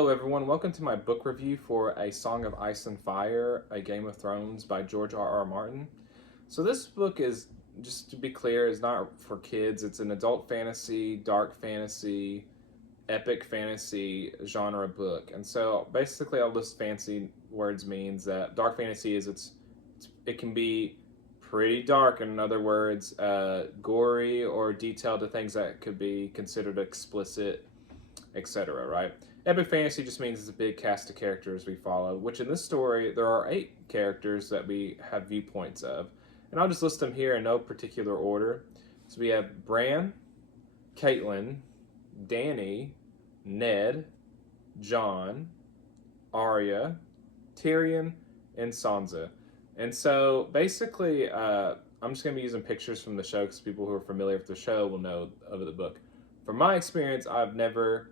Hello everyone, welcome to my book review for A Song of Ice and Fire, A Game of Thrones by George R.R. Martin. So this book is, just to be clear, is not for kids. It's an adult fantasy, dark fantasy, epic fantasy genre book. And so basically all this fancy words means that dark fantasy is it can be pretty dark, in other words, gory or detailed to things that could be considered explicit, etc., right? Epic fantasy just means it's a big cast of characters we follow, which in this story, there are 8 characters that we have viewpoints of. And I'll just list them here in no particular order. So we have Bran, Caitlyn, Dany, Ned, Jon, Arya, Tyrion, and Sansa. And so basically, I'm just going to be using pictures from the show because people who are familiar with the show will know of the book. From my experience, I've never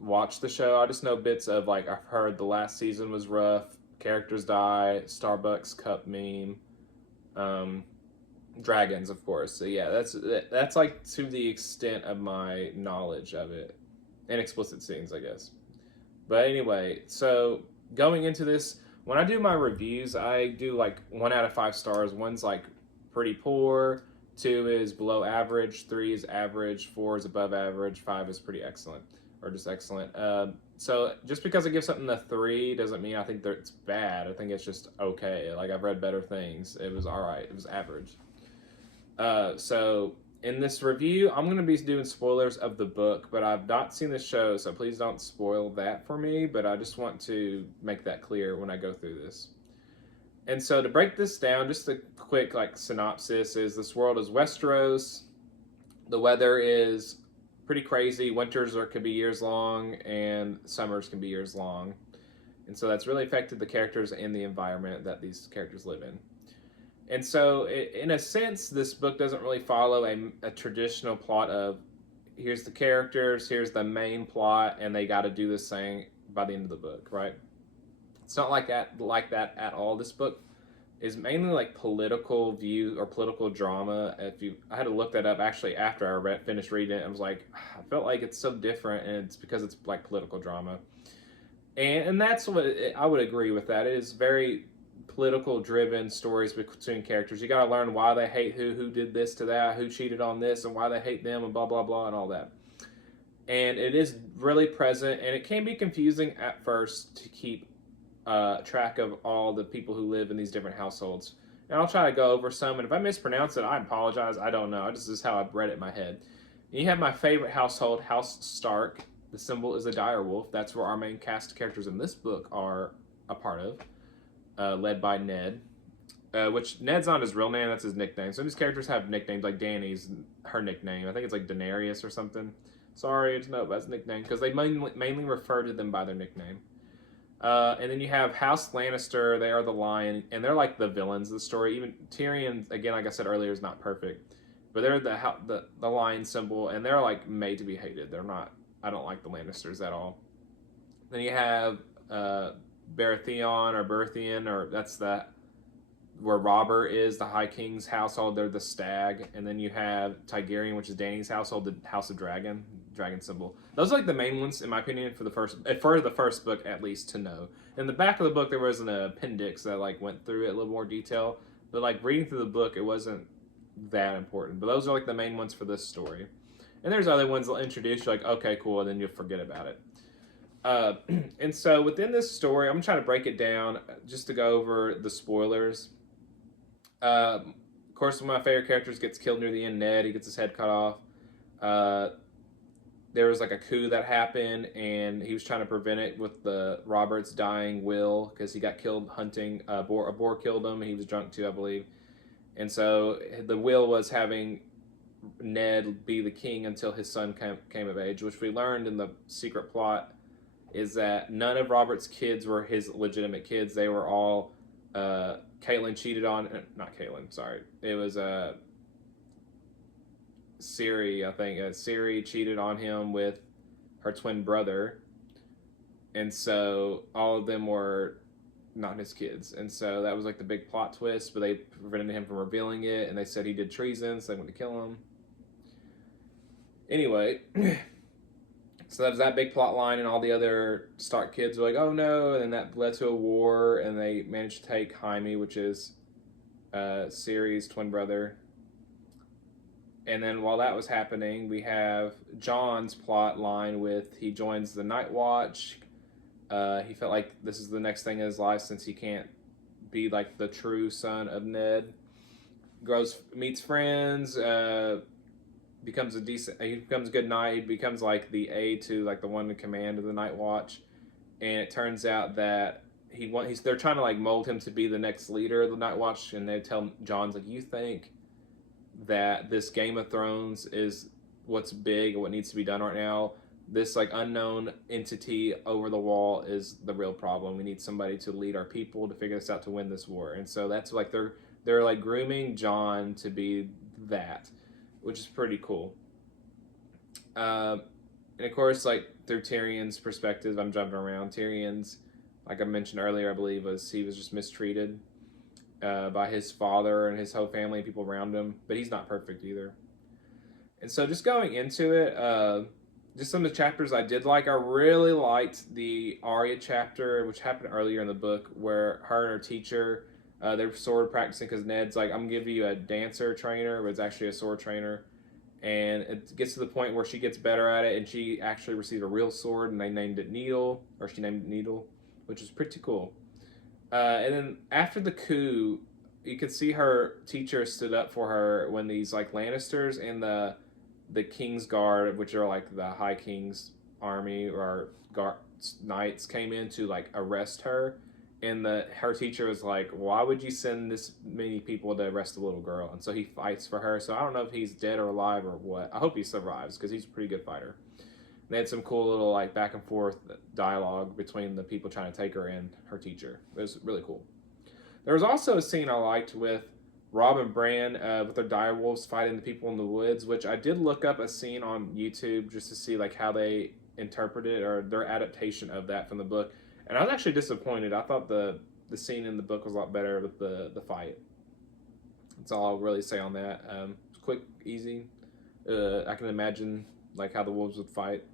watched the show. I just know bits of, like, I've heard the last season was rough, characters die, Starbucks cup meme, dragons, of course. So yeah, that's like to the extent of my knowledge of it, and explicit scenes, I guess. But anyway, so going into this, when I do my reviews, I do like 1 out of 5 stars. 1's like pretty poor, 2 is below average, 3 is average, 4 is above average, 5 is pretty excellent, or just excellent. So just because I give something a 3 doesn't mean I think that it's bad. I think it's just okay. Like, I've read better things. It was all right. It was average. So in this review, I'm going to be doing spoilers of the book, but I've not seen the show, so please don't spoil that for me. But I just want to make that clear when I go through this. And so to break this down, just a quick synopsis is this world is Westeros. The weather is pretty crazy. Winters could be years long, and summers can be years long. And so that's really affected the characters and the environment that these characters live in. And so, in a sense, this book doesn't really follow a traditional plot of here's the characters, here's the main plot, and they got to do this thing by the end of the book, right? It's not like that at all. This book is mainly like political view or political drama. I had to look that up actually after I finished reading it. I was like, I felt like it's so different, and it's because it's like political drama, and that's what I would agree with that. It is very political driven stories between characters. You got to learn why they hate who did this to that, who cheated on this, and why they hate them, and blah blah blah, and all that. And it is really present, and it can be confusing at first to keep track of all the people who live in these different households. And I'll try to go over some, and if I mispronounce it, I apologize. I don't know. This is how I've read it in my head. And you have my favorite household, House Stark. The symbol is a direwolf. That's where our main cast characters in this book are a part of, led by Ned. Which Ned's not his real name, that's his nickname. Some of these characters have nicknames, like Dany's her nickname. I think it's like Daenerys or something. Sorry, it's no, that's nickname, because they mainly refer to them by their nickname. And then you have House Lannister. They are the Lion, and they're like the villains of the story. Even Tyrion, again, like I said earlier, is not perfect, but they're the Lion symbol, and they're like made to be hated. They're not. I don't like the Lannisters at all. Then you have Baratheon or Berthian, or that's that where Robert is the High King's household. They're the Stag, and then you have Targaryen, which is Dany's household, the House of Dragon symbol. Those are like the main ones, in my opinion, for the first book, at least, to know. In the back of the book, there was an appendix that like went through it in a little more detail, but like reading through the book, it wasn't that important. But those are like the main ones for this story. And there's other ones that'll introduce you, like, okay, cool, and then you'll forget about it. And so within this story, I'm trying to break it down just to go over the spoilers. Of course, one of my favorite characters gets killed near the end. Ned, he gets his head cut off. There was like a coup that happened, and he was trying to prevent it with the Robert's dying will, because he got killed hunting. A boar killed him, and he was drunk too, I believe. And so the will was having Ned be the king until his son came of age, which we learned in the secret plot is that none of Robert's kids were his legitimate kids. They were all Caitlyn cheated on, not Caitlyn, sorry. It was Ciri, I think. Ciri cheated on him with her twin brother, and so all of them were not his kids. And so that was like the big plot twist, but they prevented him from revealing it, and they said he did treason, so they went to kill him. Anyway, So there's that big plot line, and all the other Stark kids were like, "Oh no!" And then that led to a war, and they managed to take Jaime, which is Ciri's twin brother. And then while that was happening, we have John's plot line with he joins the Night Watch. He felt like this is the next thing in his life since he can't be like the true son of Ned. Meets friends, becomes a decent. He becomes a good knight. He becomes like the aide to like the one in command of the Night Watch, and it turns out that they're trying to like mold him to be the next leader of the Night Watch, and they tell John's like, you think that this Game of Thrones is what's big and what needs to be done right now. This like unknown entity over the wall is the real problem. We need somebody to lead our people to figure this out to win this war. And so that's like they're like grooming John to be that, which is pretty cool. And of course, like through Tyrion's perspective, I'm jumping around. Tyrion's, like I mentioned earlier, I believe he was just mistreated by his father and his whole family and people around him, but he's not perfect either. And so just going into it, just some of the chapters I did like. I really liked the Arya chapter, which happened earlier in the book, where her and her teacher, they're sword practicing because Ned's like, I'm going to give you a dancer trainer, but it's actually a sword trainer. And it gets to the point where she gets better at it, and she actually received a real sword, and they named it Needle, or she named it Needle, which is pretty cool. And then after the coup, you could see her teacher stood up for her when these like Lannisters and the King's Guard, which are like the High King's army or knights, came in to like arrest her, and her teacher was like, "Why would you send this many people to arrest a little girl?" And so he fights for her. So I don't know if he's dead or alive or what. I hope he survives because he's a pretty good fighter. They had some cool little like back and forth dialogue between the people trying to take her and her teacher. It was really cool. There was also a scene I liked with Robb and Bran with their direwolves fighting the people in the woods, which I did look up a scene on YouTube just to see like how they interpreted or their adaptation of that from the book. And I was actually disappointed. I thought the scene in the book was a lot better with the fight. That's all I'll really say on that. It's quick, easy. I can imagine like how the wolves would fight.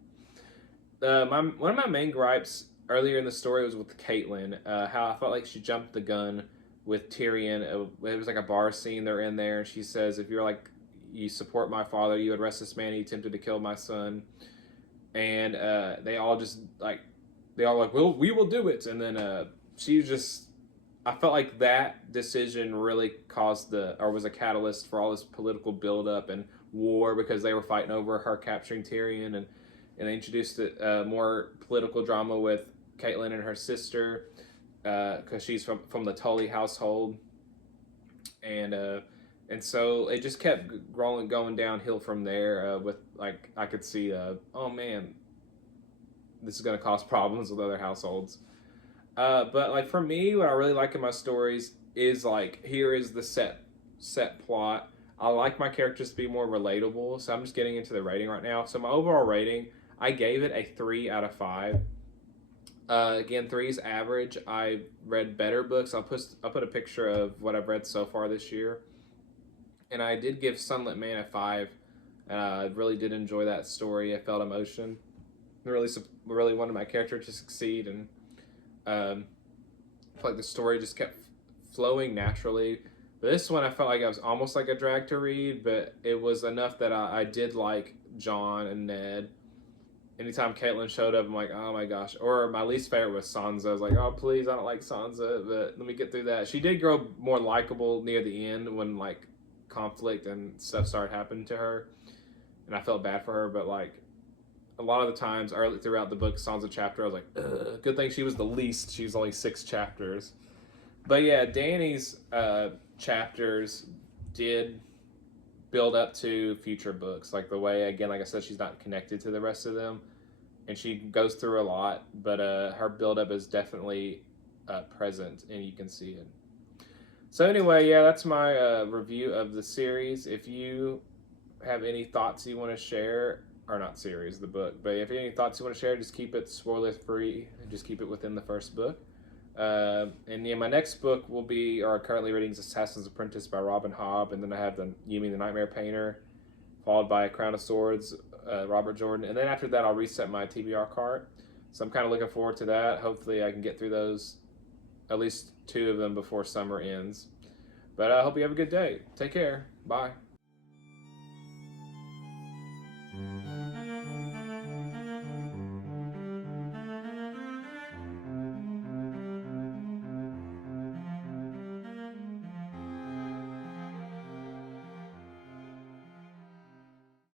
One of my main gripes earlier in the story was with Caitlyn. How I felt like she jumped the gun with Tyrion. It was like a bar scene. They're in there, and she says, "If you're like you support my father, you would arrest this man. He attempted to kill my son." And they all like, "Well, we will do it." And then she just, I felt like that decision really was a catalyst for all this political buildup and war because they were fighting over her capturing Tyrion, and they introduced more political drama with Caitlyn and her sister because she's from the Tully household, and so it just kept going downhill from there. With like I could see, oh man, this is going to cause problems with other households. But like for me, what I really like in my stories is like here is the set plot. I like my characters to be more relatable, so I'm just getting into the rating right now. So my overall rating, I gave it a 3 out of 5. Again, 3 is average. I read better books. I'll put a picture of what I've read so far this year, and I did give Sunlit Man a 5. I really did enjoy that story. I felt emotion. Really wanted my character to succeed, and I felt like the story just kept flowing naturally. But this one, I felt like I was almost like a drag to read, but it was enough that I did like John and Ned. Anytime Caitlyn showed up, I'm like, oh my gosh. Or my least favorite was Sansa. I was like, oh please, I don't like Sansa, but let me get through that. She did grow more likable near the end when like conflict and stuff started happening to her, and I felt bad for her. But like a lot of the times early throughout the book, Sansa chapter, I was like, ugh. Good thing she was the least. She was only 6 chapters. But yeah, Dany's chapters did build up to future books, like the way, again, like I said, she's not connected to the rest of them, and she goes through a lot, but her build up is definitely present, and you can see it. So anyway, yeah, that's my review of the series. If you have any thoughts you want to share, or not series, the book, but if you have any thoughts you want to share, just keep it spoiler free and just keep it within the first book. And yeah, my next book will be, or currently reading, is Assassin's Apprentice by Robin Hobb, and then I have the Yumi the Nightmare Painter, followed by A Crown of Swords Robert Jordan, and then after that I'll reset my TBR cart. So I'm kind of looking forward to that. Hopefully I can get through those, at least 2 of them before summer ends. But I hope you have a good day. Take care. Bye.